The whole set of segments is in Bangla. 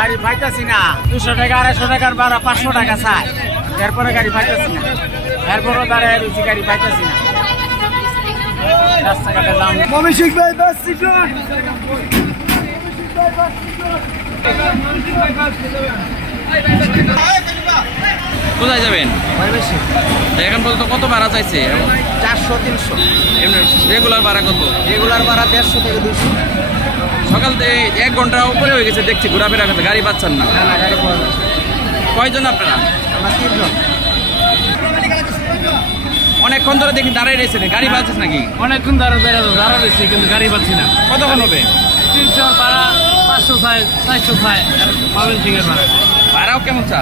গাড়ি পাইতাছি না। 200 টাকা 250 টাকার ভাড়া 500 টাকা চাই, এরপরে গাড়ি পাইতাছি না। এরপরও দাঁড়ায় রয়েছি, গাড়ি পাইতাছি না। রাস্তাঘাটে যাম। মমিশিক ভাই বাস সিজন। কোথায় যাবেন? এখন বলতো কত ভাড়া চাইছে? 400-300। এমনি রেগুলার ভাড়া কত? রেগুলার ভাড়া 150 থেকে 200। সকাল থেকে 1 ঘন্টা উপরে হয়ে গেছে দেখছি, ঘোরাফেরা করতে গাড়ি পাচ্ছেন না। গাড়ি পাওয়া যাচ্ছে। কয়জন আপনারা? আমরা 3 জন। অনেকক্ষণ ধরে দেখি দাঁড়াই রয়েছেন, গাড়ি পাচ্ছিস নাকি? অনেকক্ষণ দাঁড়া রয়েছে কিন্তু গাড়ি পাচ্ছি না। কতক্ষণ হবে? 300 ভাড়া, 500 চাই, 400 চাই। পাবেন সিংহের ভাড়া। ভাড়াও কেমন চা?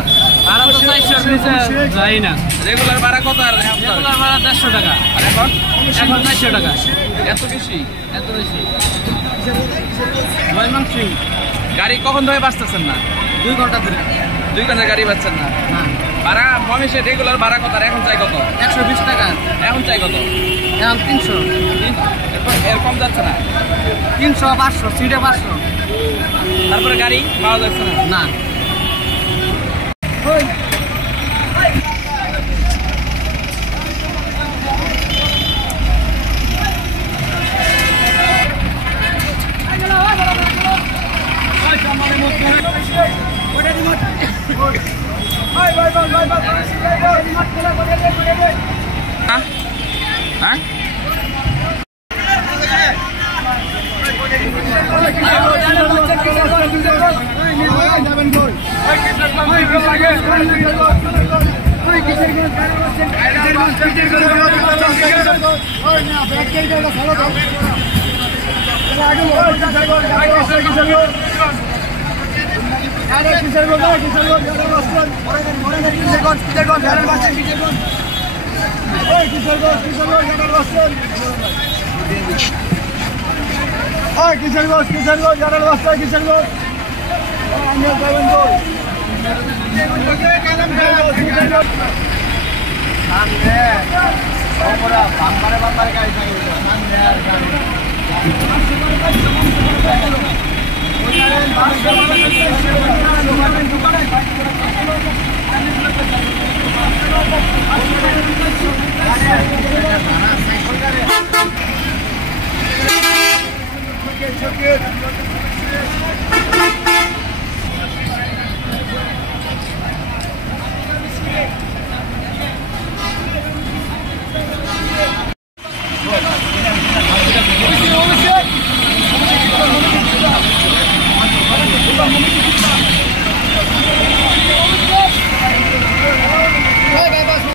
ভাড়া তো 400 নিচে যাই না। রেগুলার ভাড়া কত? আর রেগুলার ভাড়া 150 টাকা। আর এখন 400 টাকা। এত বেশি? এত বেশি। ময়মনসিংহ। গাড়ি কখন ধরে বাঁচতেছেন না? 2 ঘন্টা ধরে। 2 ঘন্টা গাড়ি পাচ্ছেন না। ভাড়া মহেশের রেগুলার ভাড়া কত? আর এখন চাই কত? 120 টাকা। এখন চাই কত? এখন 300। এর কম যাচ্ছে না? 300, 500, সিটে 500। তারপরে গাড়ি পাওয়া যাচ্ছে না? না। হ্যাঁ সামনে